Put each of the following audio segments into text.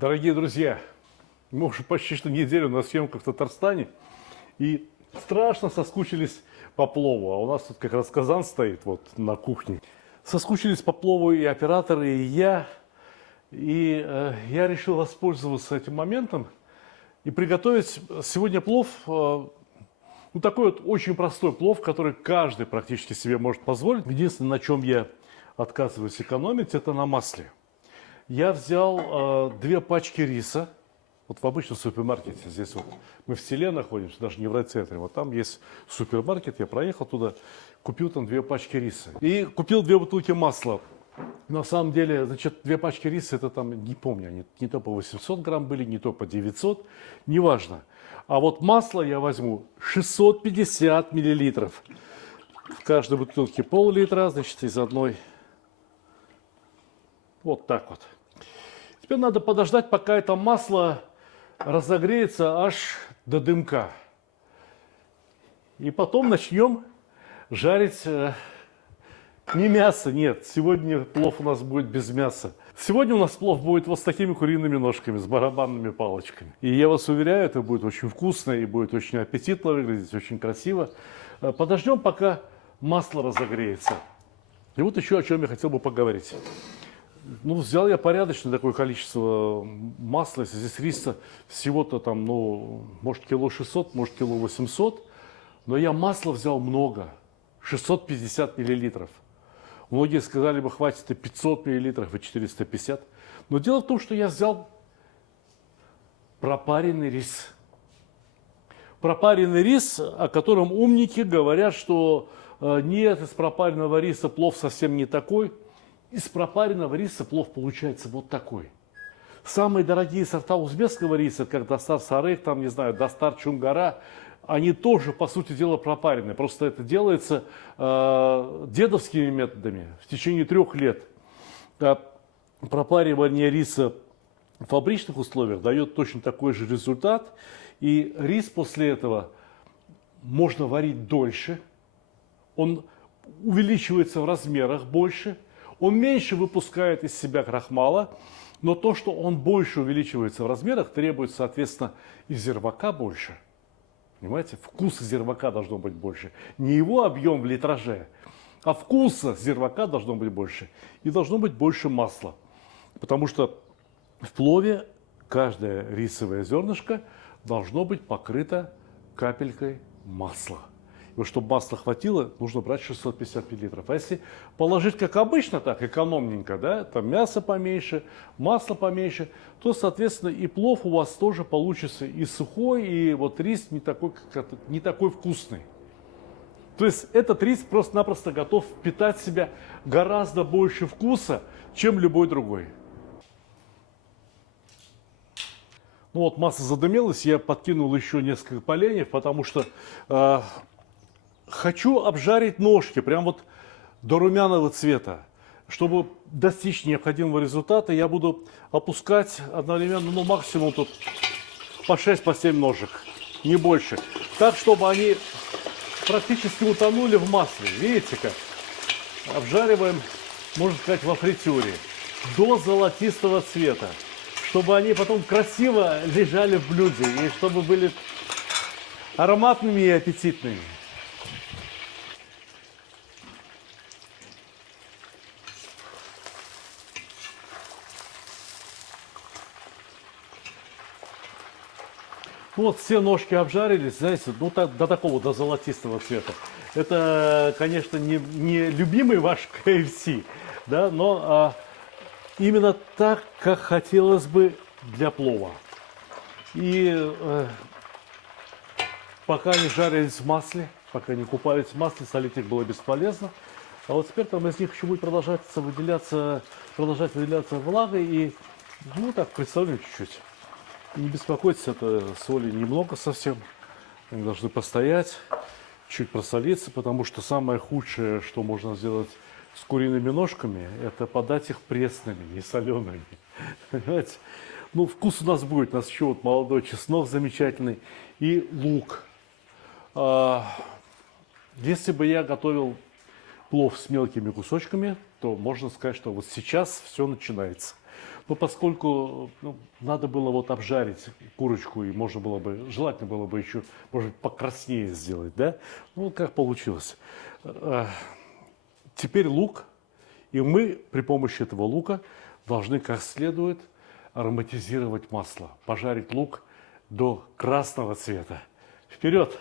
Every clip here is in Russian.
Дорогие друзья, мы уже почти что неделю на съемках в Татарстане и страшно соскучились по плову. А у нас тут как раз казан стоит вот на кухне. Соскучились по плову и операторы, и я. И я решил воспользоваться этим моментом и приготовить сегодня плов. Ну, такой вот очень простой плов, который каждый практически себе может позволить. Единственное, на чем я отказываюсь экономить, это на масле. Я взял 2 пачки риса. Вот в обычном супермаркете, здесь вот мы в селе находимся, даже не в райцентре. Вот там есть супермаркет, я проехал туда, купил там 2 пачки риса. И купил 2 бутылки масла. На самом деле, значит, 2 пачки риса, это там, не помню, они не то по 800 грамм были, не то по 900, неважно. А вот масло я возьму 650 миллилитров. В каждой бутылке пол-литра, значит, из одной. Вот так вот. Теперь надо подождать, пока это масло разогреется аж до дымка. И потом начнем жарить не мясо, нет. Сегодня плов у нас будет без мяса. Сегодня у нас плов будет вот с такими куриными ножками, с барабанными палочками. И я вас уверяю, это будет очень вкусно и будет очень аппетитно выглядеть, очень красиво. Подождем, пока масло разогреется. И вот еще о чем я хотел бы поговорить. Ну, взял я порядочное такое количество масла. Если здесь риса всего-то там, ну, может, кило 600, может, кило 800. Но я масла взял много. 650 миллилитров. Многие сказали бы, хватит и 500 миллилитров, и 450. Но дело в том, что я взял пропаренный рис. Пропаренный рис, о котором умники говорят, что нет, из пропаренного риса плов совсем не такой. Из пропаренного риса плов получается вот такой. Самые дорогие сорта узбекского риса, как Дастар Сарых, там, не знаю, Дастар Чунгара, они тоже, по сути дела, пропаренные. Просто это делается дедовскими методами в течение 3 лет. Пропаривание риса в фабричных условиях дает точно такой же результат. И рис после этого можно варить дольше. Он увеличивается в размерах больше. Он меньше выпускает из себя крахмала, но то, что он больше увеличивается в размерах, требует, соответственно, и зирвака больше. Понимаете? Вкуса зирвака должно быть больше. Не его объем в литраже, а вкуса зирвака должно быть больше. И должно быть больше масла. Потому что в плове каждое рисовое зернышко должно быть покрыто капелькой масла. И вот, чтобы масла хватило, нужно брать 650 миллилитров. А если положить, как обычно, так, экономненько, да, там мясо поменьше, масло поменьше, то, соответственно, и плов у вас тоже получится и сухой, и вот рис не такой вкусный. То есть этот рис просто-напросто готов впитать в себя гораздо больше вкуса, чем любой другой. Ну вот масло задымилось, я подкинул еще несколько поленьев, потому что хочу обжарить ножки прям вот до румяного цвета. Чтобы достичь необходимого результата, я буду опускать одновременно, ну максимум тут по 6-7 ножек, не больше. Так, чтобы они практически утонули в масле. Видите как? Обжариваем, можно сказать, во фритюре до золотистого цвета. Чтобы они потом красиво лежали в блюде и чтобы были ароматными и аппетитными. Вот все ножки обжарились, знаете, ну до такого, до золотистого цвета. Это, конечно, не любимый ваш KFC, да, но именно так, как хотелось бы для плова. И пока они жарились в масле, пока они купались в масле, солить их было бесполезно. А вот теперь там из них еще будет продолжать выделяться влага и, ну так, представлю чуть-чуть. Не беспокойтесь, это соли немного совсем. Они должны постоять, чуть просолиться, потому что самое худшее, что можно сделать с куриными ножками, это подать их пресными, не солеными. Понимаете? Ну, вкус у нас будет. У нас еще вот молодой чеснок замечательный и лук. Если бы я готовил плов с мелкими кусочками, то можно сказать, что вот сейчас все начинается. Но поскольку надо было вот обжарить курочку, и можно было бы, желательно было бы еще, может быть, покраснее сделать, да? Ну, вот как получилось. Теперь лук, и мы при помощи этого лука должны как следует ароматизировать масло, пожарить лук до красного цвета. Вперед!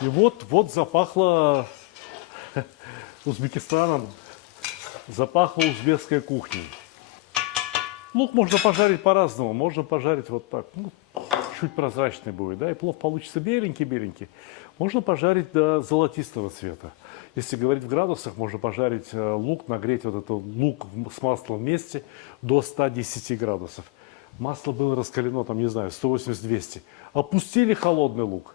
И вот запахло Узбекистаном, запахло узбекской кухней. Лук можно пожарить по-разному, можно пожарить вот так, чуть прозрачный будет, да, и плов получится беленький-беленький. Можно пожарить до золотистого цвета. Если говорить в градусах, можно пожарить лук, нагреть вот этот лук с маслом вместе до 110 градусов. Масло было раскалено, там, не знаю, 180-200. Опустили холодный лук.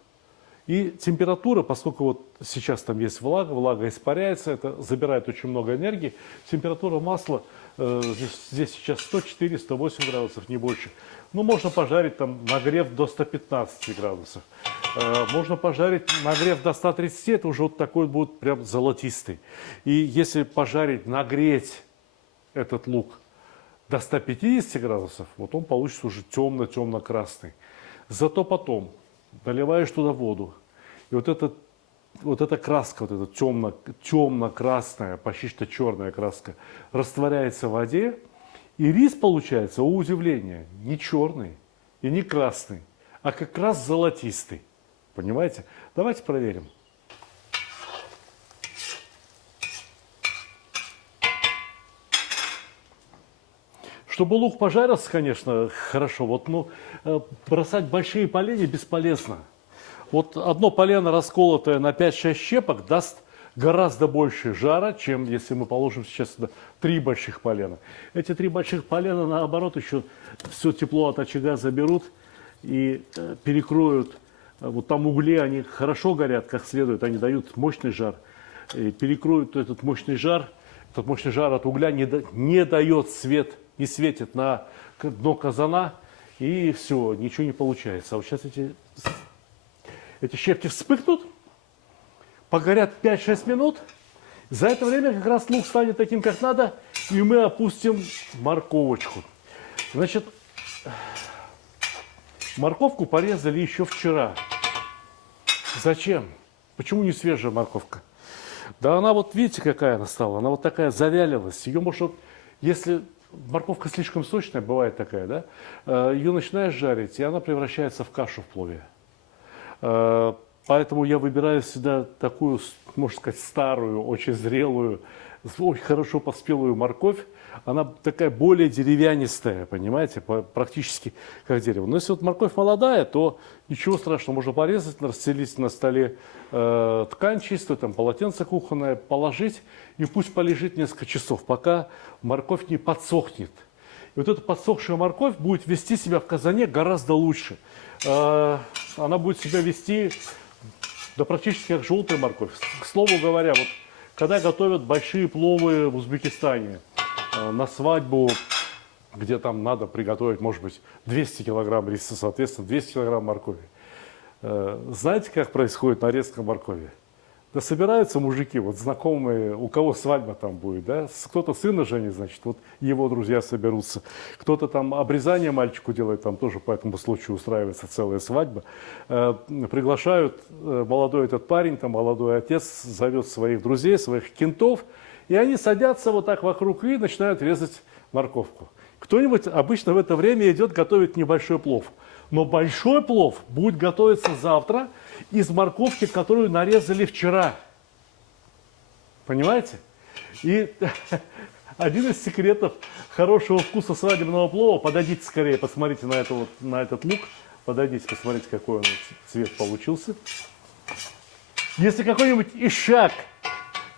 И температура, поскольку вот сейчас там есть влага испаряется, это забирает очень много энергии. Температура масла здесь сейчас 104-108 градусов, не больше. Ну, можно пожарить там нагрев до 115 градусов. Можно пожарить нагрев до 130, это уже вот такой будет прям золотистый. И если пожарить, нагреть этот лук до 150 градусов, вот он получится уже темно-темно-красный. Зато потом наливаешь туда воду, и вот эта краска, вот эта темно-красная, почти что черная краска, растворяется в воде, и рис получается, о удивление, не черный и не красный, а как раз золотистый. Понимаете? Давайте проверим. Чтобы лук пожарился, конечно, хорошо. Вот, бросать большие поленья бесполезно. Вот одно полено, расколотое на 5-6 щепок, даст гораздо больше жара, чем если мы положим сейчас сюда 3 больших полена. Эти 3 больших полена, наоборот, еще все тепло от очага заберут и перекроют. Вот там угли, они хорошо горят, как следует, они дают мощный жар. И перекроют этот мощный жар от угля не дает свет, не светит на дно казана, и все, ничего не получается. А вот сейчас эти щепки вспыхнут, погорят 5-6 минут, за это время как раз лук станет таким, как надо, и мы опустим морковочку. Значит, морковку порезали еще вчера. Зачем? Почему не свежая морковка? Да она вот, видите, какая она стала, она вот такая завялилась. Ее может, если морковка слишком сочная, бывает такая, да, ее начинаешь жарить, и она превращается в кашу в плове. Поэтому я выбираю всегда такую, можно сказать, старую, очень зрелую, очень хорошо поспелую морковь. Она такая более деревянистая, понимаете, практически как дерево. Но если вот морковь молодая, то ничего страшного, можно порезать, расстелить на столе ткань чистую, там полотенце кухонное, положить, и пусть полежит несколько часов, пока морковь не подсохнет. И вот эта подсохшая морковь будет вести себя в казане гораздо лучше. Она будет себя вести, да, практически как желтая морковь. К слову говоря, вот когда готовят большие пловы в Узбекистане на свадьбу, где там надо приготовить, может быть, 200 килограмм риса, соответственно, 200 килограмм моркови. Знаете, как происходит нарезка моркови? Да собираются мужики, вот знакомые, у кого свадьба там будет, да, кто-то сына женит, значит, вот его друзья соберутся, кто-то там обрезание мальчику делает, там тоже по этому случаю устраивается целая свадьба, приглашают молодой этот парень, там молодой отец зовет своих друзей, своих кентов, и они садятся вот так вокруг и начинают резать морковку. Кто-нибудь обычно в это время идет готовить небольшой плов. Но большой плов будет готовиться завтра из морковки, которую нарезали вчера. Понимаете? И один из секретов хорошего вкуса свадебного плова, подойдите скорее, посмотрите на этот лук, подойдите, посмотрите, какой он цвет получился. Если какой-нибудь ишак,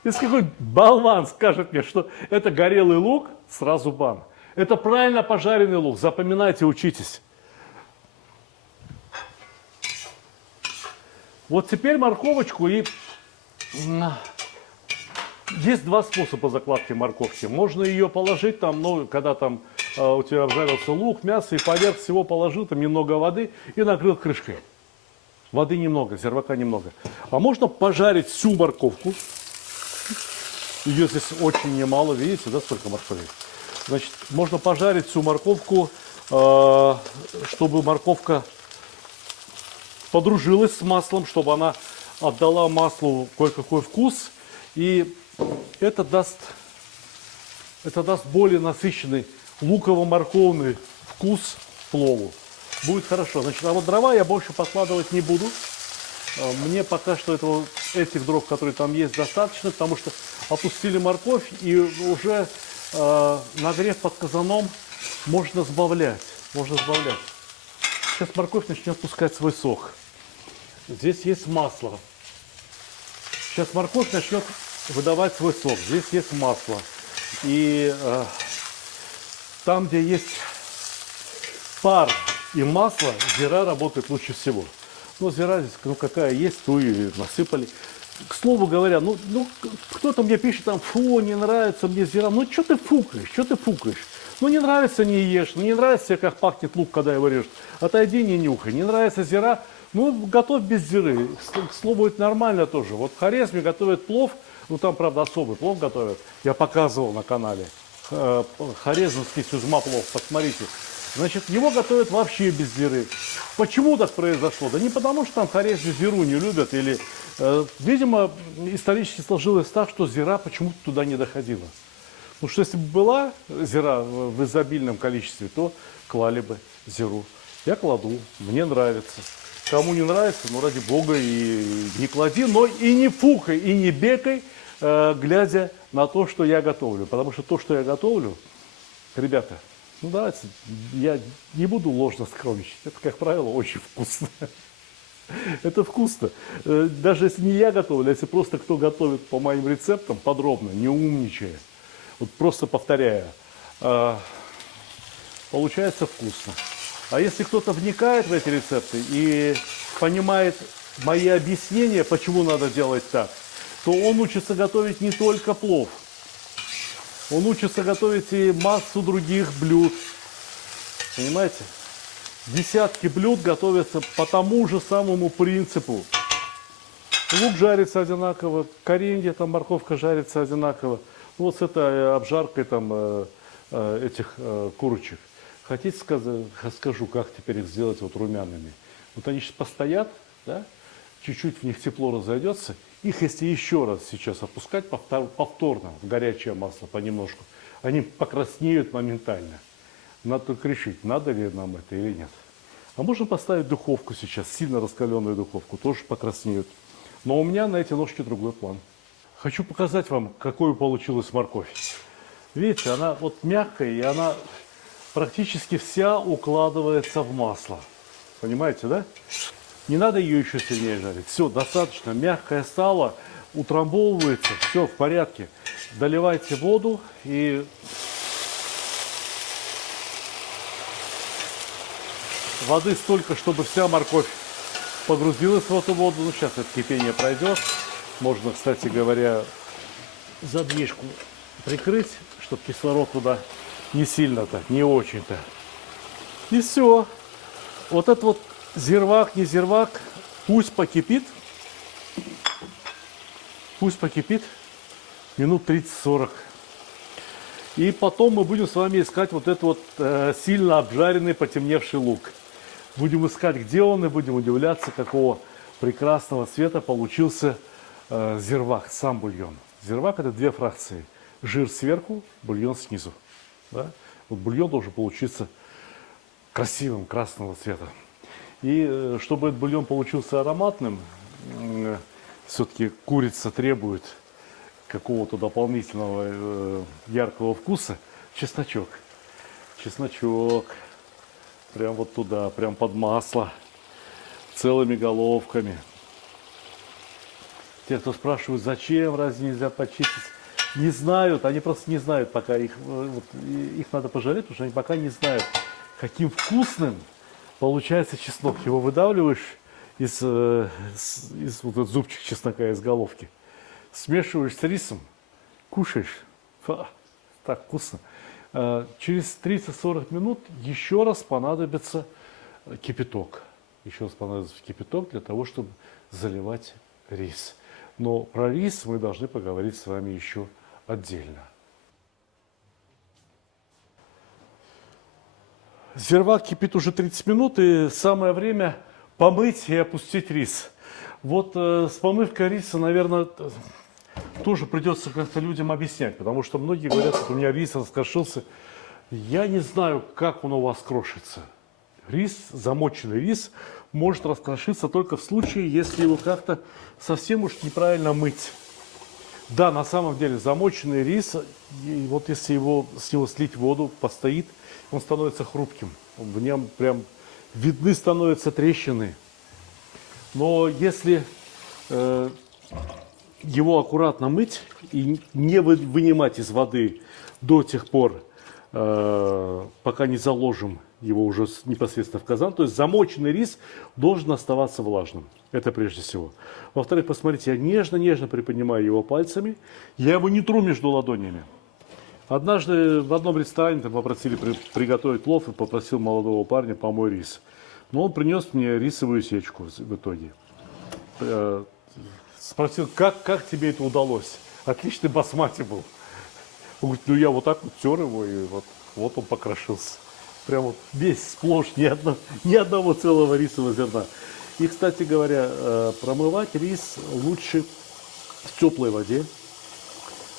если какой-нибудь болван скажет мне, что это горелый лук, сразу бан. Это правильно пожаренный лук, запоминайте, учитесь. Вот теперь морковочку, и есть 2 способа закладки морковки. Можно ее положить там, когда там у тебя обжарился лук, мясо, и поверх всего положил там немного воды и накрыл крышкой. Воды немного, зервака немного. А можно пожарить всю морковку Ее здесь очень немало, видите, да, сколько моркови. Значит, можно пожарить всю морковку, чтобы морковка подружилась с маслом, чтобы она отдала маслу кое-какой вкус. И это даст более насыщенный луково-морковный вкус плову. Будет хорошо. Значит, а вот дрова я больше подкладывать не буду. Мне пока что этих дров, которые там есть, достаточно, потому что опустили морковь и уже нагрев под казаном можно сбавлять. Сейчас морковь начнет пускать свой сок. Здесь есть масло. Сейчас морковь начнет выдавать свой сок. Здесь есть масло. И там, где есть пар и масло, зира работает лучше всего. Ну, зира здесь, какая есть, ту и насыпали. К слову говоря, кто-то мне пишет там, фу, не нравится мне зира. Ну, что ты фукаешь? Ну, не нравится, не ешь. Не нравится, как пахнет лук, когда его режут. Отойди, не нюхай. Не нравится зира, ну, готовь без зиры. К слову, это нормально тоже. Вот в Хорезме готовят плов, ну, там, правда, особый плов готовят. Я показывал на канале. Хорезмский сюзма плов, посмотрите. Значит, его готовят вообще без зиры. Почему так произошло? Да не потому, что там в Хорезме зиру не любят. Или, видимо, исторически сложилось так, что зира почему-то туда не доходила. Потому что если бы была зира в изобильном количестве, то клали бы зиру. Я кладу, мне нравится. Кому не нравится, ну ради бога и не клади, но и не фукай, и не бекай, глядя на то, что я готовлю. Потому что то, что я готовлю, ребята, ну давайте, я не буду ложно скромничать. Это, как правило, очень вкусно. Это вкусно. Даже если не я готовлю, а если просто кто готовит по моим рецептам подробно, не умничая, вот просто повторяя, получается вкусно. А если кто-то вникает в эти рецепты и понимает мои объяснения, почему надо делать так, то он учится готовить не только плов. Он учится готовить и массу других блюд. Понимаете? Десятки блюд готовятся по тому же самому принципу. Лук жарится одинаково, коренья, там морковка жарится одинаково. Вот с этой обжаркой там этих курочек. Хотите, скажу, как теперь их сделать вот румяными? Вот они сейчас постоят, да? Чуть-чуть в них тепло разойдется. Их, если еще раз сейчас опускать повторно в горячее масло понемножку, они покраснеют моментально. Надо только решить, надо ли нам это или нет. А можно поставить духовку сейчас, сильно раскаленную духовку, тоже покраснеют. Но у меня на эти ножки другой план. Хочу показать вам, какой получилась морковь. Видите, она вот мягкая, и она практически вся укладывается в масло. Понимаете, да? Не надо ее еще сильнее жарить. Все, достаточно. Мягкое сало утрамбовывается, все в порядке. Доливайте воду и воды столько, чтобы вся морковь погрузилась в эту воду. Ну, сейчас это кипение пройдет. Можно, кстати говоря, задвижку прикрыть, чтобы кислород туда не сильно-то, не очень-то. И все. Вот это вот зирвак, не зирвак, пусть покипит минут 30-40. И потом мы будем с вами искать вот этот вот сильно обжаренный, потемневший лук. Будем искать, где он, и будем удивляться, какого прекрасного цвета получился зирвак, сам бульон. Зирвак — это две фракции. Жир сверху, бульон снизу. Да? Вот бульон должен получиться красивым, красного цвета. И чтобы этот бульон получился ароматным, все-таки курица требует какого-то дополнительного яркого вкуса. Чесночок. Чесночок. Прям вот туда, прям под масло. Целыми головками. Те, кто спрашивают, зачем, разве нельзя почистить, не знают, они просто не знают пока. Их надо пожалеть, потому что они пока не знают, каким вкусным получается чеснок. Его выдавливаешь из вот этот зубчик чеснока, из головки. Смешиваешь с рисом, кушаешь. Так вкусно. Через 30-40 минут еще раз понадобится кипяток. Еще раз понадобится кипяток для того, чтобы заливать рис. Но про рис мы должны поговорить с вами еще отдельно. Зирвак кипит уже 30 минут, и самое время помыть и опустить рис. Вот с помывкой риса, наверное, тоже придется как-то людям объяснять, потому что многие говорят, что у меня рис раскрошился. Я не знаю, как он у вас крошится. Рис, замоченный рис, может раскрошиться только в случае, если его как-то совсем уж неправильно мыть. Да, на самом деле замоченный рис, и вот если с него слить воду, постоит, он становится хрупким. В нем прям видны становятся трещины. Но если его аккуратно мыть и не вынимать из воды до тех пор, пока не заложим его уже непосредственно в казан, то есть замоченный рис должен оставаться влажным. Это прежде всего. Во-вторых, посмотрите, я нежно-нежно приподнимаю его пальцами. Я его не тру между ладонями. Однажды в одном ресторане попросили приготовить плов и попросил молодого парня помой рис. Но он принес мне рисовую сечку в итоге. Спросил, как тебе это удалось? Отличный басмати был. Он говорит, ну я вот так вот тер его, и вот он покрошился. Прям вот весь сплошь, ни одного целого рисового зерна. И, кстати говоря, промывать рис лучше в теплой воде.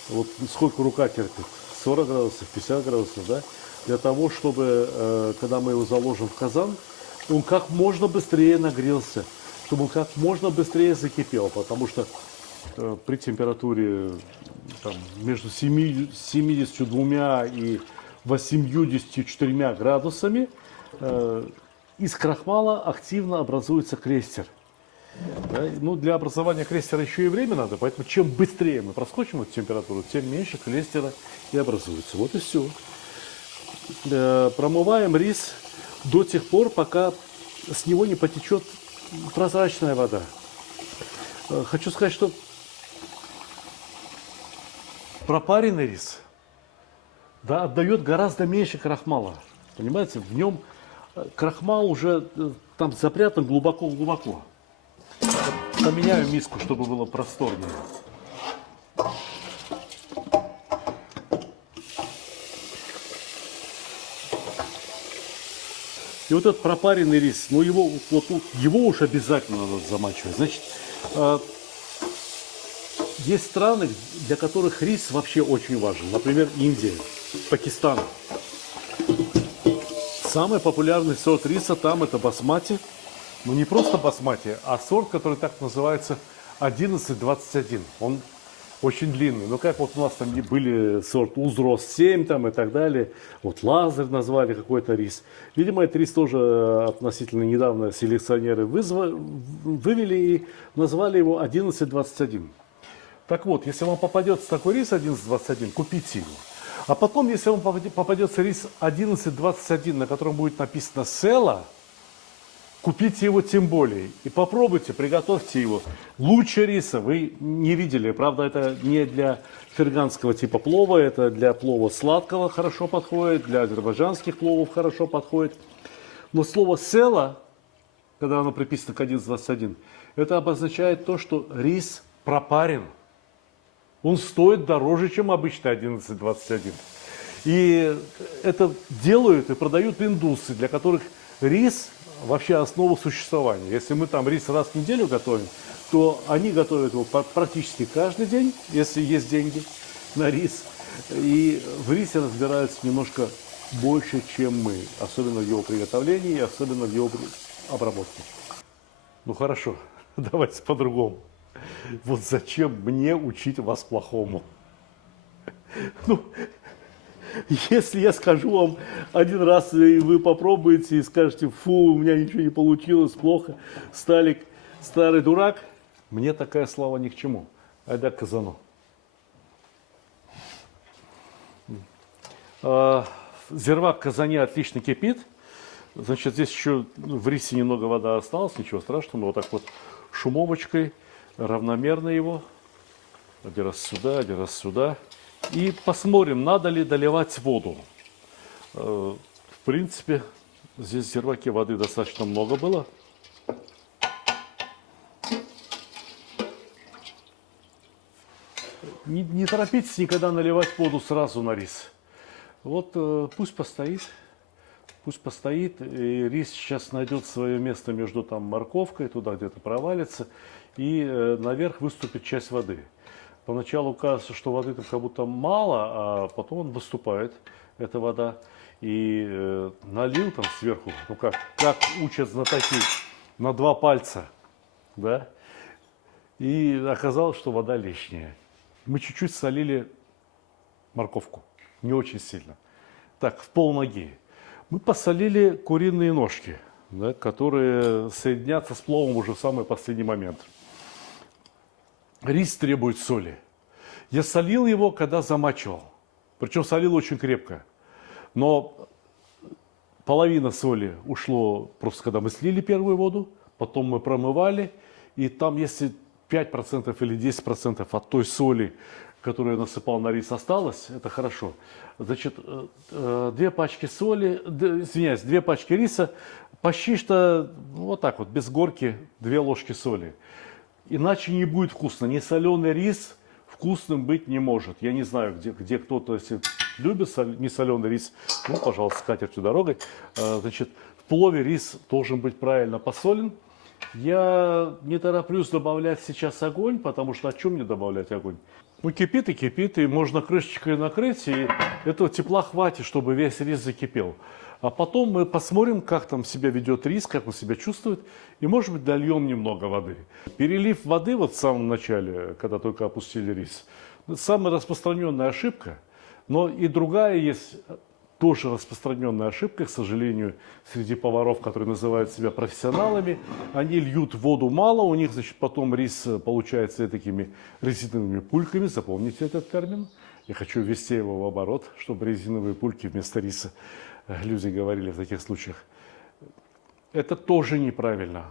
Вот сколько рука терпит, 40 градусов, 50 градусов, да? Для того, чтобы, когда мы его заложим в казан, он как можно быстрее нагрелся, чтобы он как можно быстрее закипел, потому что при температуре там, между 72 и 84 градусами из крахмала активно образуется клейстер. Да? Ну, для образования клейстера еще и время надо, поэтому чем быстрее мы проскочим эту температуру, тем меньше клейстера и образуется. Вот и все. Промываем рис до тех пор, пока с него не потечет прозрачная вода. Хочу сказать, что пропаренный рис, да, отдает гораздо меньше крахмала. Понимаете, в нем крахмал уже там запрятан глубоко-глубоко. Поменяю миску, чтобы было просторнее. И вот этот пропаренный рис, ну его уж обязательно надо замачивать. Значит, есть страны, для которых рис вообще очень важен. Например, Индия, Пакистан. Самый популярный сорт риса там это басмати. Ну не просто басмати, а сорт, который так называется 1121. Он очень длинный. Ну как вот у нас там были сорт Узрос-7 там и так далее. Вот Лазарь назвали какой-то рис. Видимо, этот рис тоже относительно недавно селекционеры вывели и назвали его 1121. Так вот, если вам попадется такой рис 1121, купите его. А потом, если вам попадется рис 1121, на котором будет написано «Села», купите его тем более. И попробуйте, приготовьте его. Лучше риса вы не видели. Правда, это не для ферганского типа плова, это для плова сладкого хорошо подходит, для азербайджанских пловов хорошо подходит. Но слово «села», когда оно приписано к 1121, это обозначает то, что рис пропарен. Он стоит дороже, чем обычный 1121. И это делают и продают индусы, для которых рис вообще основа существования. Если мы там рис раз в неделю готовим, то они готовят его практически каждый день, если есть деньги на рис. И в рисе разбираются немножко больше, чем мы. Особенно в его приготовлении, особенно в его обработке. Ну хорошо, давайте по-другому. Вот зачем мне учить вас плохому? Ну, если я скажу вам один раз, и вы попробуете, и скажете, фу, у меня ничего не получилось, плохо, Сталик, старый дурак, мне такая слава ни к чему. Айда к казану. Зирвак в казане отлично кипит. Значит, здесь еще в рисе немного воды осталось, ничего страшного, но вот так вот шумовочкой равномерно его. Один раз сюда, один раз сюда. И посмотрим, надо ли доливать воду. В принципе, здесь в зирваке воды достаточно много было. Не торопитесь никогда наливать воду сразу на рис. Вот пусть постоит, и рис сейчас найдет свое место между там морковкой, туда где-то провалится, и наверх выступит часть воды. Поначалу кажется, что воды там как будто мало, а потом он выступает, эта вода, и налил там сверху, ну как учат знатоки, на 2 пальца, да, и оказалось, что вода лишняя. Мы чуть-чуть солили морковку, не очень сильно, так, в полноги. Мы посолили куриные ножки, да, которые соединятся с пловом уже в самый последний момент. Рис требует соли. Я солил его, когда замачивал. Причем солил очень крепко. Но половина соли ушло просто, когда мы слили первую воду. Потом мы промывали. И там, если 5% или 10% от той соли, которую я насыпал на рис, осталось, это хорошо. Значит, 2 пачки соли, извиняюсь, 2 пачки риса, почти что вот так вот, без горки, 2 ложки соли. Иначе не будет вкусно. Не соленый рис вкусным быть не может. Я не знаю, где кто-то, если любит не соленый рис, ну, пожалуйста, скатертью дорогой. Значит, в плове рис должен быть правильно посолен. Я не тороплюсь добавлять сейчас огонь, потому что о чем мне добавлять огонь? Ну, кипит и кипит, и можно крышечкой накрыть, и этого тепла хватит, чтобы весь рис закипел. А потом мы посмотрим, как там себя ведет рис, как он себя чувствует, и, может быть, дольем немного воды. Перелив воды вот в самом начале, когда только опустили рис, самая распространенная ошибка, но и другая есть тоже распространенная ошибка, к сожалению, среди поваров, которые называют себя профессионалами. Они льют воду мало, у них, значит, потом рис получается такими резиновыми пульками, запомните этот термин. Я хочу ввести его в оборот, чтобы резиновые пульки вместо риса люди говорили в таких случаях. Это тоже неправильно.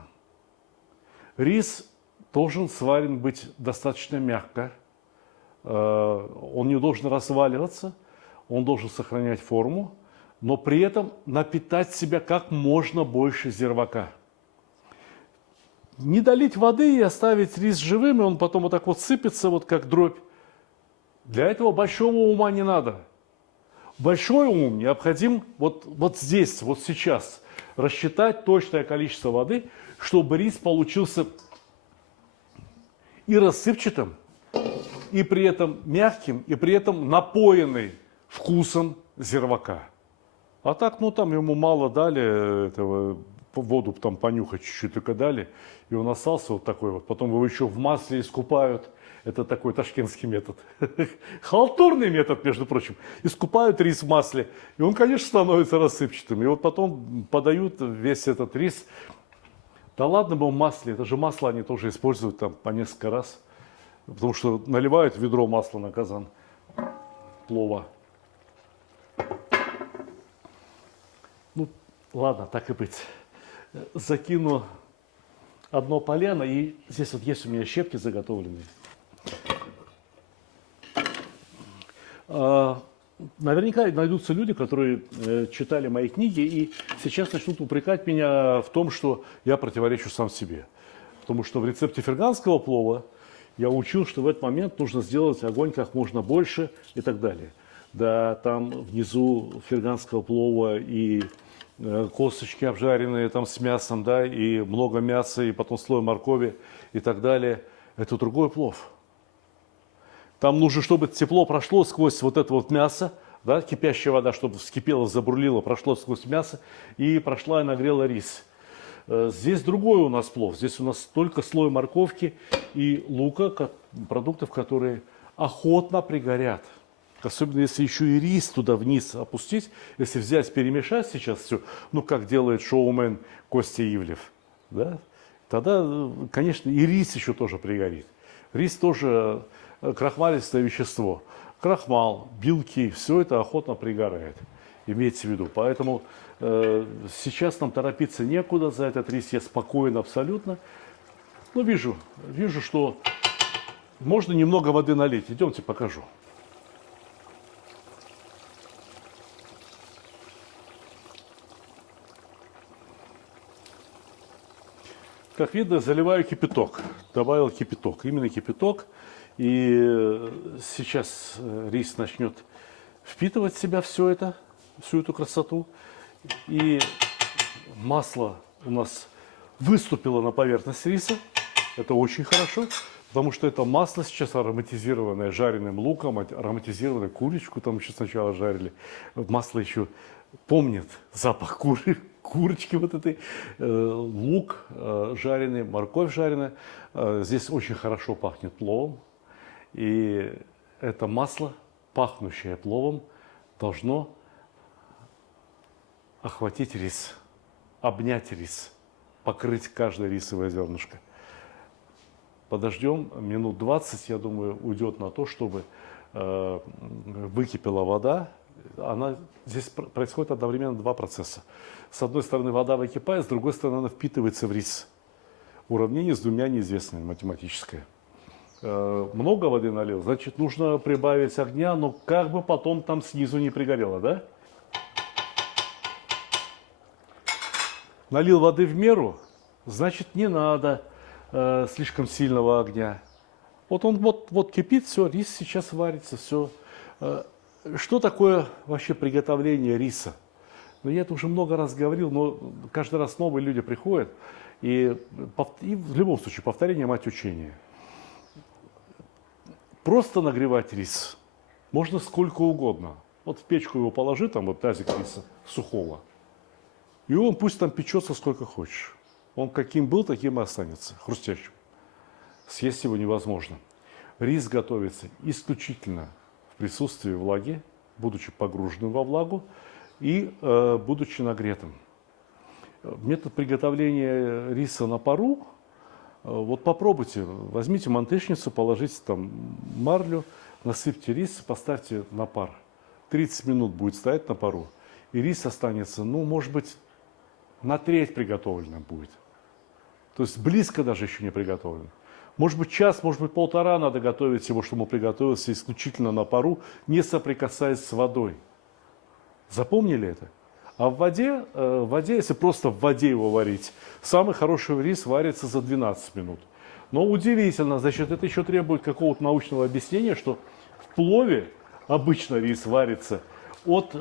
Рис должен сварен быть достаточно мягко, он не должен разваливаться, он должен сохранять форму, но при этом напитать себя как можно больше зирвака. Не долить воды и оставить рис живым, и он потом вот так вот сыпется, вот как дробь. Для этого большого ума не надо. Большой ум необходим вот здесь, вот сейчас. Рассчитать точное количество воды, чтобы рис получился и рассыпчатым, и при этом мягким, и при этом напоенный вкусом зирвака. А так, ну там ему мало дали, этого, воду там понюхать чуть-чуть только дали, и он остался вот такой вот. Потом его еще в масле искупают. Это такой ташкентский метод. Халтурный метод, между прочим. Искупают рис в масле, и он, конечно, становится рассыпчатым. И вот потом подают весь этот рис. Да ладно бы в масле, это же масло они тоже используют там по несколько раз. Потому что наливают ведро масла на казан плова. Ну, ладно, так и быть. Закину одно полено, и здесь вот есть у меня щепки заготовленные. Наверняка найдутся люди, которые читали мои книги и сейчас начнут упрекать меня в том, что я противоречу сам себе. Потому что в рецепте ферганского плова я учил, что в этот момент нужно сделать огонь как можно больше и так далее. Да, там внизу ферганского плова и косточки обжаренные там с мясом, да, и много мяса, и потом слой моркови и так далее. Это другой плов. Там нужно, чтобы тепло прошло сквозь вот это вот мясо, да, кипящая вода, чтобы вскипела, забурлила, прошло сквозь мясо и прошла и нагрела рис. Здесь другой у нас плов. Здесь у нас только слой морковки и лука, продуктов, которые охотно пригорят. Особенно если еще и рис туда вниз опустить, если взять, перемешать сейчас все, ну как делает шоумен Костя Ивлев, да, тогда, конечно, и рис еще тоже пригорит. Рис тоже крахмалистое вещество. Крахмал, белки, все это охотно пригорает. Имейте в виду. Поэтому сейчас нам торопиться некуда. За этот рис я спокоен абсолютно. Но вижу, что можно немного воды налить. Идемте, покажу. Как видно, заливаю кипяток. Добавил кипяток. Именно кипяток. И сейчас рис начнет впитывать в себя все это, всю эту красоту. И масло у нас выступило на поверхность риса. Это очень хорошо, потому что это масло сейчас ароматизированное жареным луком, ароматизированное курочку там еще сначала жарили. Масло еще помнит запах курочки вот этой, лук жареный, морковь жареная. Здесь очень хорошо пахнет пловом. И это масло, пахнущее пловом, должно охватить рис, обнять рис, покрыть каждое рисовое зернышко. Подождем минут 20, я думаю, уйдет на то, чтобы выкипела вода. Здесь происходит одновременно два процесса. С одной стороны вода выкипает, с другой стороны она впитывается в рис. Уравнение с двумя неизвестными математическое. Много воды налил, значит, нужно прибавить огня, но как бы потом там снизу не пригорело, да? Налил воды в меру, значит, не надо слишком сильного огня. Вот он вот кипит, все, рис сейчас варится, все. Что такое вообще приготовление риса? Ну, я это уже много раз говорил, но каждый раз новые люди приходят, и в любом случае повторение мать учения. Просто нагревать рис можно сколько угодно. Вот в печку его положи, там вот тазик риса сухого, и он пусть там печется сколько хочешь. Он каким был, таким и останется, хрустящим. Съесть его невозможно. Рис готовится исключительно в присутствии влаги, будучи погруженным во влагу и будучи нагретым. Метод приготовления риса на пару. Вот попробуйте, возьмите мантышницу, положите там марлю, насыпьте рис, поставьте на пар. 30 минут будет стоять на пару, и рис останется, ну, может быть, на треть приготовленным будет. То есть близко даже еще не приготовлен. Может быть, час, может быть, полтора надо готовить его, чтобы он приготовился исключительно на пару, не соприкасаясь с водой. Запомнили это? А в воде, если просто в воде его варить, самый хороший рис варится за 12 минут. Но удивительно, значит, это еще требует какого-то научного объяснения, что в плове обычно рис варится от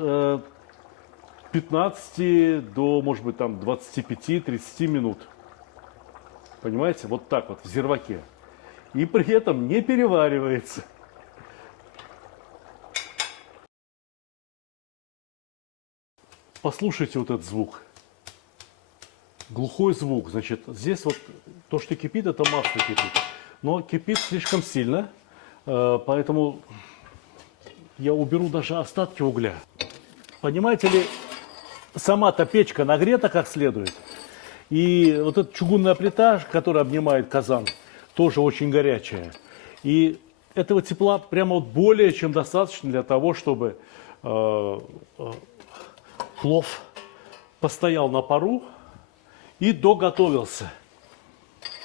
15 до, может быть, там 25-30 минут. Понимаете? Вот так вот, в зирваке. И при этом не переваривается. Послушайте вот этот звук. Глухой звук. Значит, здесь вот то, что кипит, это масло кипит. Но кипит слишком сильно, поэтому я уберу даже остатки угля. Понимаете ли, сама-то печка нагрета как следует. И вот эта чугунная плита, которая обнимает казан, тоже очень горячая. И этого тепла прямо вот более чем достаточно для того, чтобы плов постоял на пару и доготовился.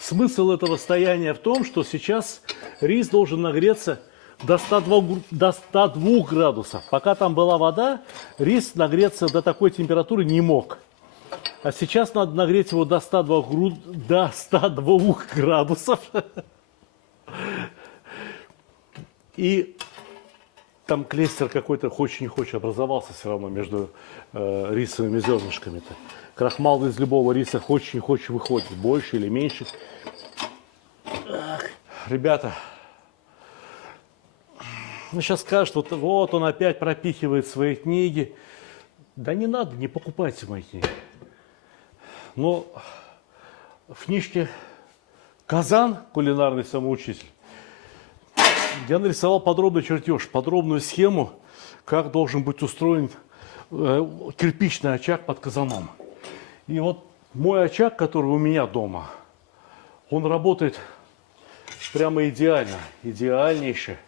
Смысл этого стояния в том, что сейчас рис должен нагреться до 102 градусов. Пока там была вода, рис нагреться до такой температуры не мог. А сейчас надо нагреть его до 102 градусов. И там клейстер какой-то, хочешь не хочешь, образовался все равно между рисовыми зернышками-то. Крахмал из любого риса, хочешь не хочешь, выходит. Больше или меньше. Ребята, ну сейчас скажут, вот он опять пропихивает свои книги. Да не надо, не покупайте мои книги. Но в книжке «Казан. Кулинарный самоучитель» я нарисовал подробный чертеж, подробную схему, как должен быть устроен кирпичный очаг под казаном. И вот мой очаг, который у меня дома, он работает прямо идеально, идеальнейше.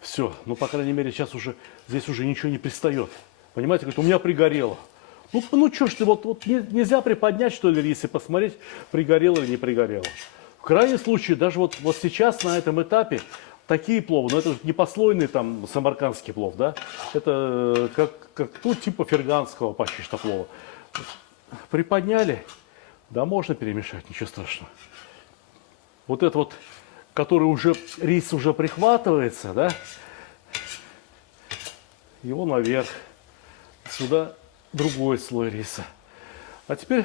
Все, ну, по крайней мере, сейчас уже, здесь уже ничего не пристает. Понимаете, говорит, у меня пригорело. Ну что ж ты, вот нельзя приподнять, что ли, рис и посмотреть, пригорело или не пригорело. В крайнем случае, даже вот сейчас на этом этапе такие пловы, но это не послойный там самаркандский плов, да, это как ну, типа ферганского почти что плова. Приподняли, да, можно перемешать, ничего страшного. вот это вот, который уже, рис уже прихватывается, да, его наверх. Сюда другой слой риса. А теперь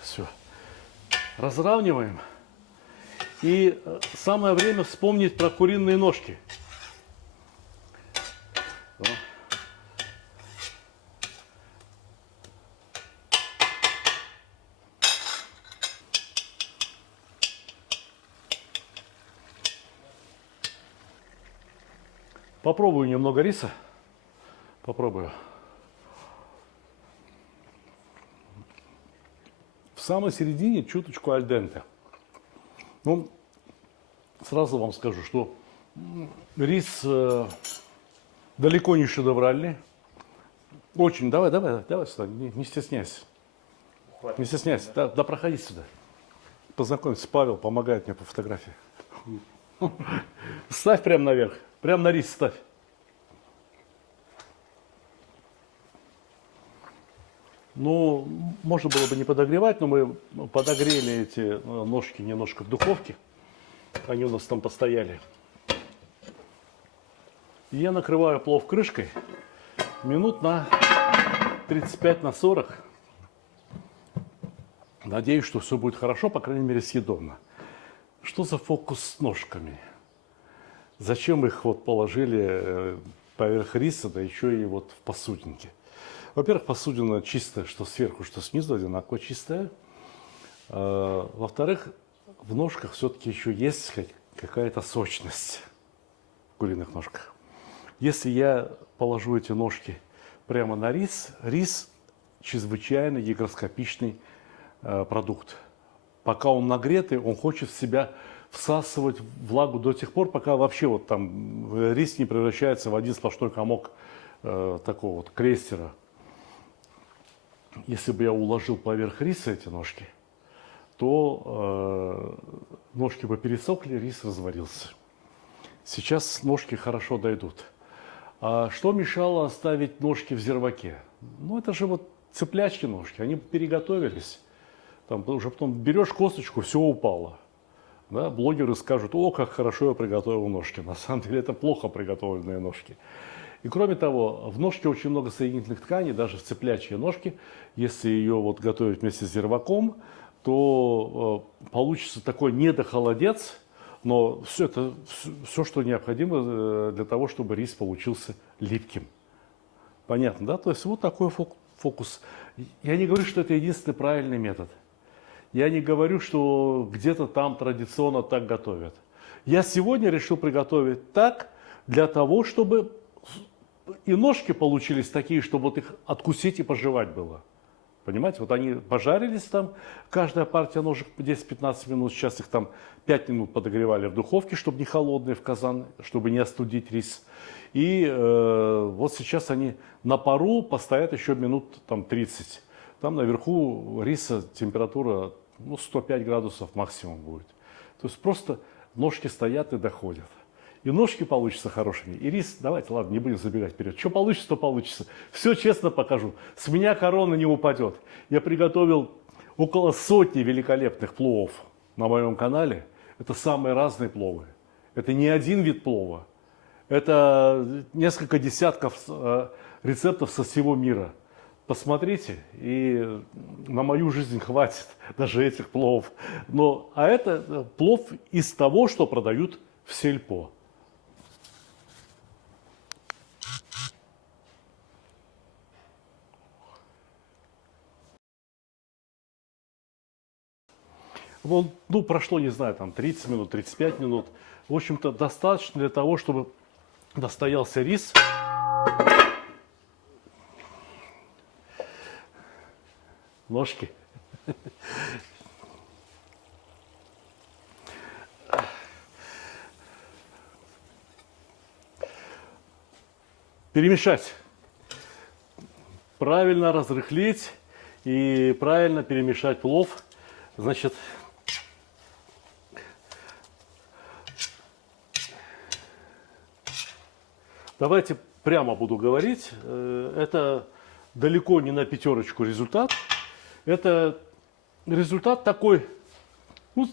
все. Разравниваем. И самое время вспомнить про куриные ножки. Попробую немного риса. Попробую. В самой середине чуточку аль денте. Ну, сразу вам скажу, что рис далеко не шедевральный. Очень. Давай сюда, не стесняйся. Не стесняйся. Да, проходи сюда. Познакомься, Павел помогает мне по фотографии. Ставь прямо наверх. Прямо на рис ставь. Ну, можно было бы не подогревать, но мы подогрели эти ножки немножко в духовке. Они у нас там постояли. И я накрываю плов крышкой минут на 35 на 40. Надеюсь, что все будет хорошо, по крайней мере, съедобно. Что за фокус с ножками? Зачем их вот положили поверх риса, да еще и вот в посудинке? Во-первых, посудина чистая, что сверху, что снизу, одинаково чистая. Во-вторых, в ножках все-таки еще есть какая-то сочность в куриных ножках. Если я положу эти ножки прямо на рис, рис чрезвычайно гигроскопичный продукт. Пока он нагретый, он хочет в себя всасывать влагу до тех пор, пока вообще вот там рис не превращается в один сплошной комок такого вот крейсера. Если бы я уложил поверх риса эти ножки, то ножки бы пересохли, рис разварился. Сейчас ножки хорошо дойдут. А что мешало оставить ножки в зирваке? Ну, это же вот цыплячьи ножки, они переготовились. Там уже потом берешь косточку, все упало. Да? Блогеры скажут: о, как хорошо я приготовил ножки. На самом деле это плохо приготовленные ножки. И кроме того, в ножке очень много соединительных тканей, даже в цыплячьей ножке. Если ее вот готовить вместе с зирваком, то получится такой недохолодец, но все это, все, что необходимо для того, чтобы рис получился липким. Понятно, да? То есть вот такой фокус. Я не говорю, что это единственный правильный метод. Я не говорю, что где-то там традиционно так готовят. Я сегодня решил приготовить так, для того, чтобы и ножки получились такие, чтобы вот их откусить и пожевать было. Понимаете, вот они пожарились там, каждая партия ножек 10-15 минут, сейчас их там 5 минут подогревали в духовке, чтобы не холодные в казан, чтобы не остудить рис. И вот сейчас они на пару постоят еще минут там 30. Там наверху риса температура 105 градусов максимум будет. То есть просто ножки стоят и доходят. И ножки получатся хорошими, и рис, давайте, ладно, не будем забегать вперед. Что получится, то получится. Все честно покажу. С меня корона не упадет. Я приготовил около сотни великолепных пловов на моем канале. Это самые разные пловы. Это не один вид плова. Это несколько десятков рецептов со всего мира. Посмотрите, и на мою жизнь хватит даже этих пловов. А это плов из того, что продают в сельпо. Прошло, не знаю, там 30 минут, 35 минут. В общем-то, достаточно для того, чтобы достоялся рис. Ножки. Перемешать. Правильно разрыхлить и правильно перемешать плов. Значит, давайте прямо буду говорить. Это далеко не на пятерочку результат. Это результат такой Ну,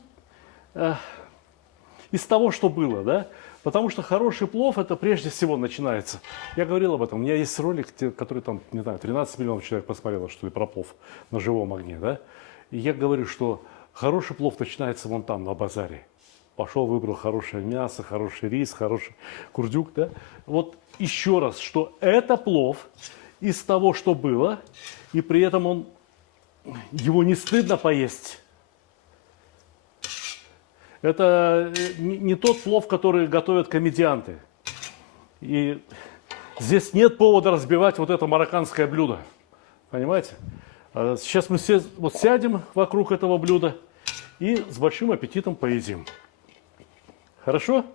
из того, что было, да? Потому что хороший плов это прежде всего начинается. Я говорил об этом. У меня есть ролик, который там, не знаю, 13 миллионов человек посмотрело, что ли, про плов на живом огне, да? И я говорю, что хороший плов начинается вон там, на базаре. Пошел, выбрал хорошее мясо, хороший рис, хороший курдюк, да? Вот еще раз, что это плов из того, что было, и при этом его не стыдно поесть. Это не тот плов, который готовят комедианты. И здесь нет повода разбивать вот это марокканское блюдо. Понимаете? Сейчас мы все вот сядем вокруг этого блюда и с большим аппетитом поедим. Хорошо?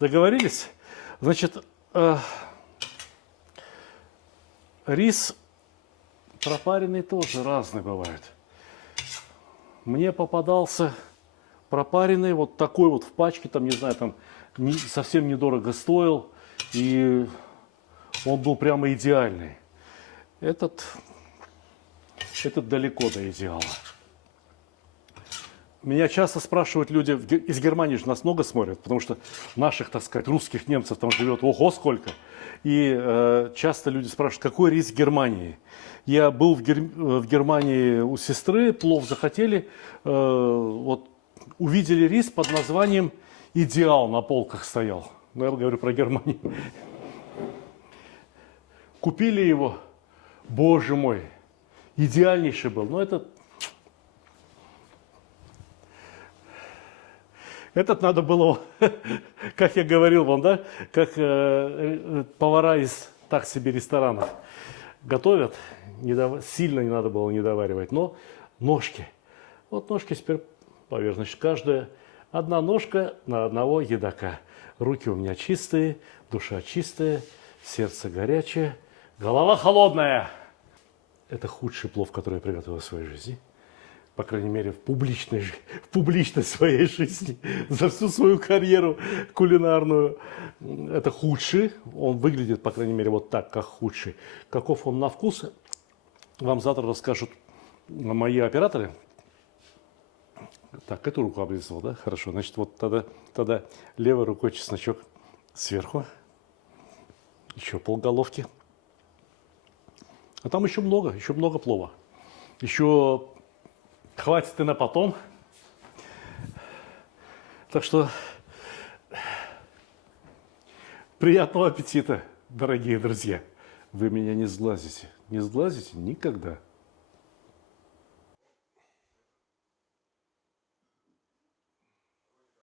Договорились? Значит, рис пропаренный тоже разный бывает. Мне попадался пропаренный, вот такой вот в пачке, там, не знаю, там совсем недорого стоил, и он был прямо идеальный. Этот далеко до идеала. Меня часто спрашивают люди, из Германии же нас много смотрят, потому что наших, так сказать, русских немцев там живет ого сколько. И часто люди спрашивают, какой рис в Германии. Я был в Германии у сестры, плов захотели, вот увидели рис под названием «Идеал» на полках стоял. Ну, я говорю про Германию. Купили его, боже мой, идеальнейший был. Но этот надо было, как я говорил вам, да, как повара из так себе ресторанов готовят, сильно не надо было не доваривать, но ножки. Вот ножки теперь поверхность. Каждая одна ножка на одного едока. Руки у меня чистые, душа чистая, сердце горячее, голова холодная. Это худший плов, который я приготовил в своей жизни. По крайней мере, в публичной своей жизни. За всю свою карьеру кулинарную. Это худший. Он выглядит, по крайней мере, вот так, как худший. Каков он на вкус, вам завтра расскажут мои операторы. Так, эту руку облизывал, да? Хорошо. Значит, вот тогда левой рукой чесночок сверху. Еще полголовки. А там еще много плова. Еще хватит и на потом. Так что приятного аппетита, дорогие друзья. Вы меня не сглазите. Не сглазите никогда.